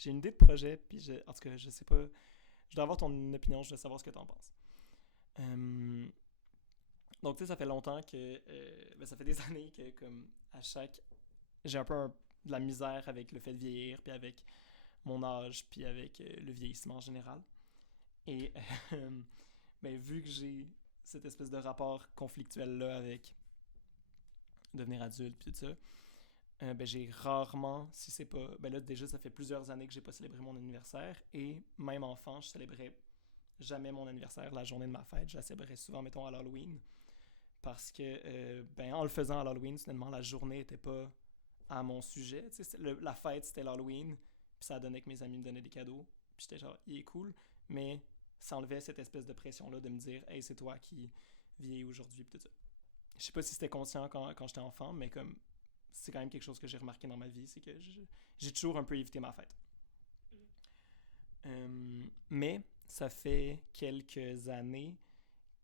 j'ai une idée de projet, puis en tout cas, je sais pas, je dois avoir ton opinion, je veux savoir ce que t'en penses. Donc, tu sais, ça fait longtemps que, ça fait des années que, comme, à chaque, j'ai un peu de la misère avec le fait de vieillir, puis avec mon âge, puis avec le vieillissement en général. Et, vu que j'ai cette espèce de rapport conflictuel-là avec devenir adulte, puis tout ça, j'ai rarement, si c'est pas... là, déjà, ça fait plusieurs années que j'ai pas célébré mon anniversaire, et même enfant, je célébrais jamais mon anniversaire, la journée de ma fête. Je la célébrais souvent, mettons, à l'Halloween, parce que, en le faisant à l'Halloween, finalement, la journée était pas à mon sujet. La fête, c'était l'Halloween, puis ça donnait que mes amis me donnaient des cadeaux, puis j'étais genre, il est cool, mais ça enlevait cette espèce de pression-là de me dire, hey, c'est toi qui vieillis aujourd'hui, puis tout ça. Je sais pas si c'était conscient quand j'étais enfant, mais comme c'est quand même quelque chose que j'ai remarqué dans ma vie, c'est que j'ai toujours un peu évité ma fête. Mais ça fait quelques années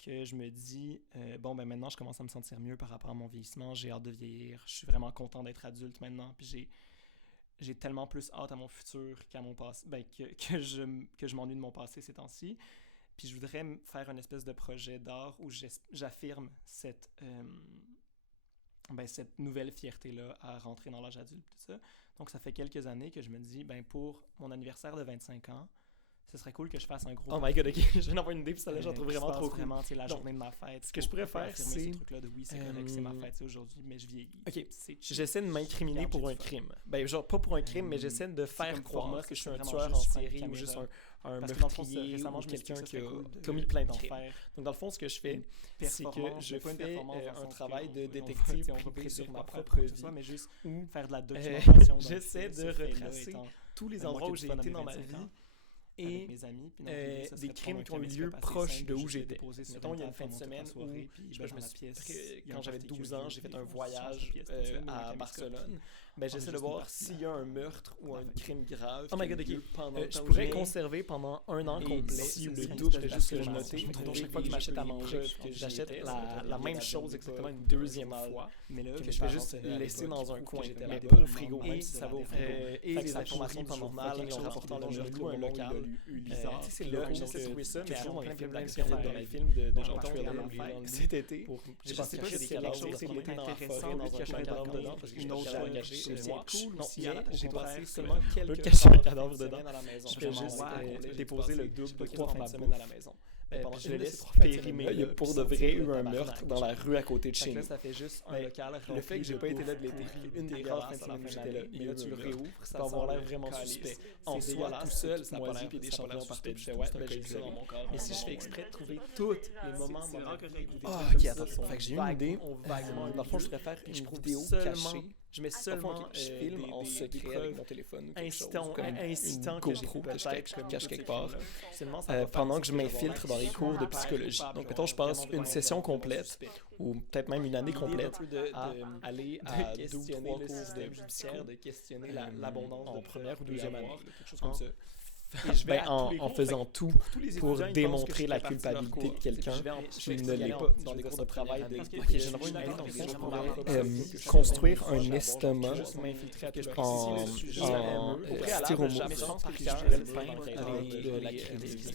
que je me dis, maintenant je commence à me sentir mieux par rapport à mon vieillissement, j'ai hâte de vieillir, je suis vraiment content d'être adulte maintenant, puis j'ai tellement plus hâte à mon futur qu'à mon passé, que je m'ennuie de mon passé ces temps-ci. Puis je voudrais faire une espèce de projet d'art où j'affirme cette nouvelle fierté-là à rentrer dans l'âge adulte, tout ça. Donc ça fait quelques années que je me dis, pour mon anniversaire de 25 ans, ce serait cool que je fasse un gros... Oh my god, ok, je viens d'avoir une idée, puis ça là, j'en trouve vraiment trop cool. Vraiment, tu sais, la journée de ma fête. Ce que je pourrais faire, c'est... ce truc-là de oui, c'est correct, c'est ma fête, c'est aujourd'hui, mais je vieillis. Ok, j'essaie de m'incriminer pour un crime. Genre, pas pour un crime, mais j'essaie de faire croire que je suis un tueur en série ou juste un meurtrier ou quelqu'un qui a commis plein de crimes. Donc, dans le fond, ce que je fais, c'est que je fais un travail de détective privé sur ma propre vie, mais juste faire de la documentation. J'essaie de retracer tous les endroits où j'ai été dans ma vie et mes amis, des crimes qui ont eu lieu proche de où j'étais. Mettons, il y a une fin de semaine où quand j'avais 12 ans, j'ai fait un voyage à Barcelone. J'essaie de voir s'il y a un meurtre ou un crime grave. Oh my god, ok. Je pourrais conserver pendant un an complet le doute de ce que je notais. Donc, chaque fois que je m'achète à manger, j'achète la même chose exactement une deuxième fois, que je vais juste laisser dans un coin, mais pas au frigo, même si ça va au frigo. Et les informations paranormales, en rapportant dans le loue un local. C'est là que j'essaie de trouver ça, mais avant, dans les films de Jean Thriller cet été, j'ai pensé que c'était quelque chose qui était intéressant dans un cadavre dedans, parce que je suis engagé. C'est cool. Non, j'ai passé seulement quelques cacher un cadavre dedans. Je fais juste déposer le double de 3 fins de semaine à la maison. Je laisse périmer. Il y a pour de vrai eu un meurtre dans la rue à côté de chez nous. Ça fait juste un local. Le fait que j'ai pas été là de l'été, une des rares fins de semaine où j'étais là, mais là tu le réouvres, ça peut avoir l'air vraiment suspect. En soi, tout seul, ça moisi puis des champignons partout. Je fais ouais, j'ai ça dans mon corps. Mais si je fais exprès de trouver tous les moments, ok, attends. Fait que j'ai une idée. Dans le fond, je pourrais faire une vidéo cachée. Je mets seulement je filme en secret avec mon téléphone ou quelque chose, incitant que j'ai peut-être cache quelque part, pendant que je m'infiltre dans les cours de psychologie. Donc, mettons, je passe une session complète, ou peut-être même une année complète, à aller à 2 ou 3 cours de judiciaire, de questionner l'abondance en première ou deuxième année, quelque chose comme ça. En faisant tout pour démontrer la culpabilité de quelqu'un qui ne l'est pas dans des cours de travail. Construire un estomac en styromousse de l'acrylique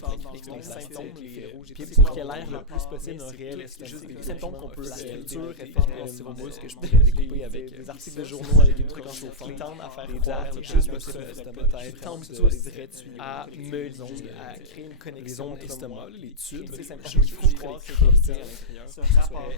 pour qu'elle ait l'air le plus possible un réel estomac. Des symptômes qu'on peut, la sculpture est faite en styromousse que je pourrais découper avec des articles de journaux avec des trucs en chauffant, à faire croire le plus possible qui tendent tous à me lier, à créer une connexion estomac, les tubes, c'est simplement qu'il faut croire que quelqu'un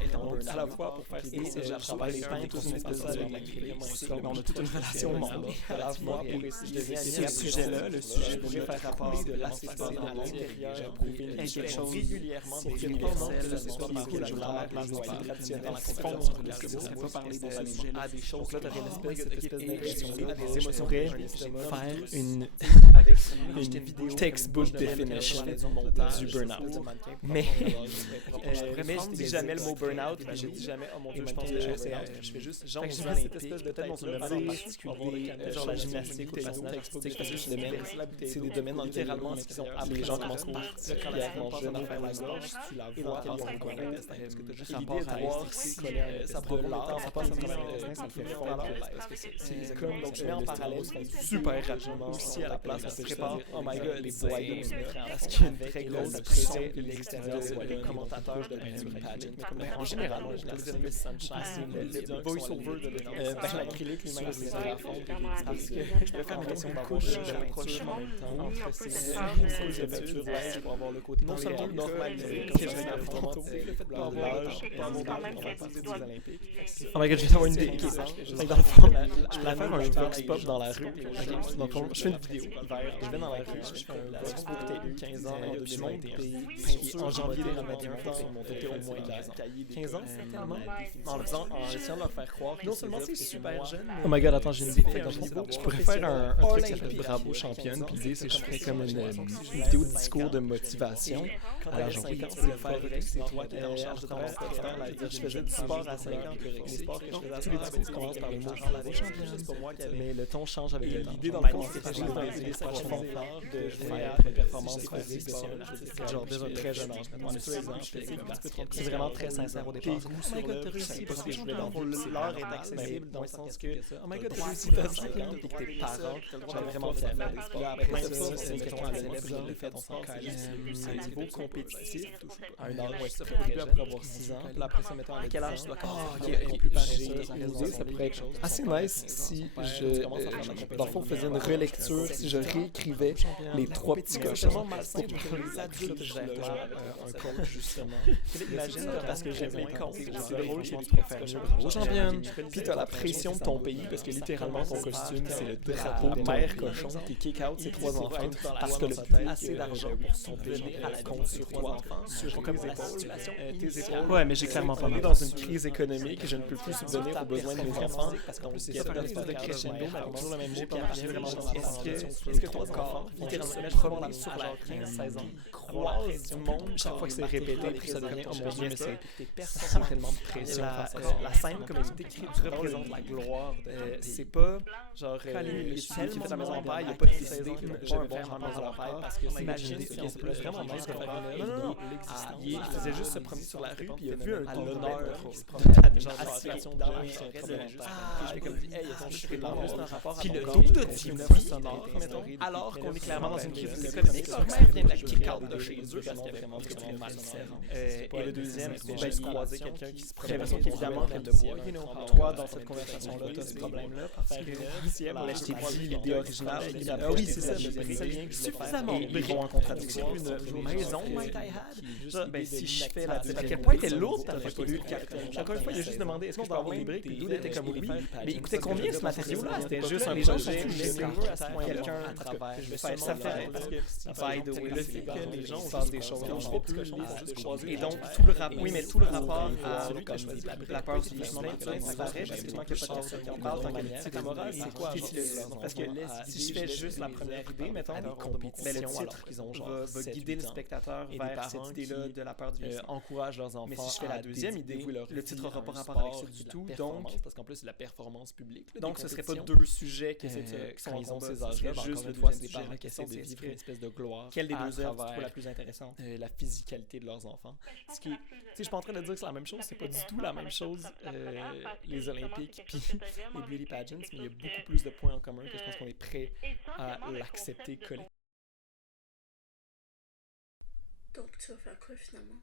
est à la fois pour faire des travail les peintres, toute une espèce avec l'acrylique, on a toute une relation membre, à la fois pour essayer ce sujet-là, le sujet pourrait faire rapport de l'acétone à l'intérieur, est quelque chose régulièrement pour que pendant que ce soit marqué la douleur, la voie traditionnelle, fondre le cerveau, pas parler de ce sujet à des choses, là, tu aurais une espèce d'impression, à des émotions, faire une une textbook definition du burn-out. Mais je dis jamais le mot burn-out, puis je dis jamais oh mon Dieu, je pense que je fais juste genre aux Olympiques, peut-être dans un domaine particulier, genre la gymnastique ou le patinage artistique, parce que c'est des domaines dans lesquels les gens commencent particulièrement jeunes à faire la gorge, tu la vois en cours, l'idée est de voir si ça prend de l'art, ça passe comme ça le fait fondre, parce que c'est comme, donc je mets en parallèle super rapidement aussi à la place, on se prépare, oh my god, les boyaux, parce qu'il y a une très grosse pression de l'extérieur, les commentateurs de pageant, mais comme en général, le sunshine, le voice-over de l'acrylique lui-même, c'est à fond, parce que je peux faire mes questions de couche de peinture en même temps, entre ces couches de peinture pour avoir le côté non seulement normalisé, comme je l'ai tantôt, le fait d'avoir l'âge, des Olympiques. Oh my god, je vais avoir une idée. Dans le fond, je voulais faire un vox pop dans la rue. Donc, je fais une vidéo. Je vais dans la rue, je fais un vox pop TU 15 ans en 2021. En janvier 2021, sur mon TT au moins 15 ans, en essayant de leur faire croire. Non seulement c'est super jeune. Oh my god, attends, j'ai une idée. Je pourrais faire un truc qui s'appelle Bravo Championne. Puis l'idée, c'est que je ferais comme une vidéo de discours de motivation. Alors, genre, oui, tu peux le faire. C'est toi qui es en charge de ton sport. Je faisais du sport à 5 ans. Les sports que je faisais à 5 ans, tous commencent par le mot Bravo Championne. Mais le ton change avec le temps. L'idée, dans le fond, c'est juste d'aider les sportifs de faire une performance physique. Genre, déjà très jeune âge. C'est vraiment très sincère au départ. Oh my god, t'as réussi parce que je voulais dans l'art est accessible dans le sens que oh my god, t'as réussi, t'as 5 ans et que tes parents, j'avais vraiment fait faire des sports. Après ça, c'est quelqu'un qui célèbre le fait qu'on s'en cache. Un niveau compétitif, à un âge très jeune, après avoir 6 ans. Là, après ça, mettons à quel âge tu dois commencer. Plus pareil, ça pourrait être assez nice si dans le fond, faisais une relecture, si je réécrivais les 3 petits cochons pour les adultes, je un coach, justement. Imagine, parce que j'aime les comptes, c'est drôle, je pense que tu préfères mieux Bravo Championne. Puis t'as la pression de ton pays, parce que littéralement, ton costume, c'est le drapeau de mère cochon. T'es kick-out, c'est 3 enfants, parce que le but, assez d'argent pour subvenir à la compte sur toi, sur tes épaules. Ouais, mais j'ai clairement pas mal. Dans une crise économique, je ne peux plus subvenir aux besoins de mes enfants, parce qu'en plus, il y a une espèce de crescendo, mais toujours le même mot, est-ce que ton corps, littéralement, premier sur la 15-16 ans, croise du monde chaque fois que c'est répété, puis ça devient, oh mon Dieu, mais c'est tellement de pression. La scène, comme elle est décrite, représente la gloire. C'est pas genre, il fait sa maison en paille, il n'y a pas de 16 ans, il n'a pas un bon rapport à leur père, parce que imagine, c'est vraiment nice de faire non, il faisait juste se promener sur la rue, puis il a vu un honneur qui se promenait, genre la situation dans la j'ai comme dit, hey, je suis dans un rapport à puis le dos de Tiffany sonore, mettons, alors qu'on est clairement dans une crise économique, leur mère vient de la kick-out de chez eux, parce qu'il y a vraiment très mal. Et le deuxième, c'est juste croiser quelqu'un qui se prend. J'ai l'impression qu'évidemment, qu'elle te voit. Toi, dans cette conversation-là, tu as ce problème-là. Parce que je t'ai dit l'idée originale. Ah oui, c'est ça, c'est bien que je suffisamment. Ils vont en contradiction. Une maison, might I had. Ben, si je fais la. À quel point était lourde, t'as pas lu le carton. Encore une fois, il a juste demandé est-ce qu'on peut avoir des briques, puis Doud était comme oui. Mais il coûtait combien ce matériau-là? C'était juste un projet, quelqu'un à travers. Ça fait parce que, by the way, le fait que les gens fassent des choses et donc, tout le rapport, oui, mais tout le rapport à la peur du jugement disparaît parce que tant qu'il n'y a pas de personne qui en parle, tant qu'il y a ta morale, c'est quoi? Parce que si je fais juste la première idée, mettons, mais le titre va guider le spectateur vers cette idée-là de la peur du jugement. Encourage leurs enfants. Mais si je fais la deuxième idée, le titre n'aura pas rapport avec ça du tout. Donc, parce qu'en plus, c'est la performance publique. Donc, ce ne serait pas 2 sujets qui sont ils ont ces âges-là, juste le deuxième des parents qui essaient de vivre une espèce de gloire. Quelle des 2 œuvres tu trouves la plus intéressante? La physicalité de leurs enfants. Ce qui, je suis pas en train de dire que c'est la même chose, c'est pas du tout la même chose, les Olympiques puis les beauty pageants, mais il y a beaucoup plus de points en commun que je pense qu'on est prêt à l'accepter collectivement. Donc tu vas faire quoi finalement?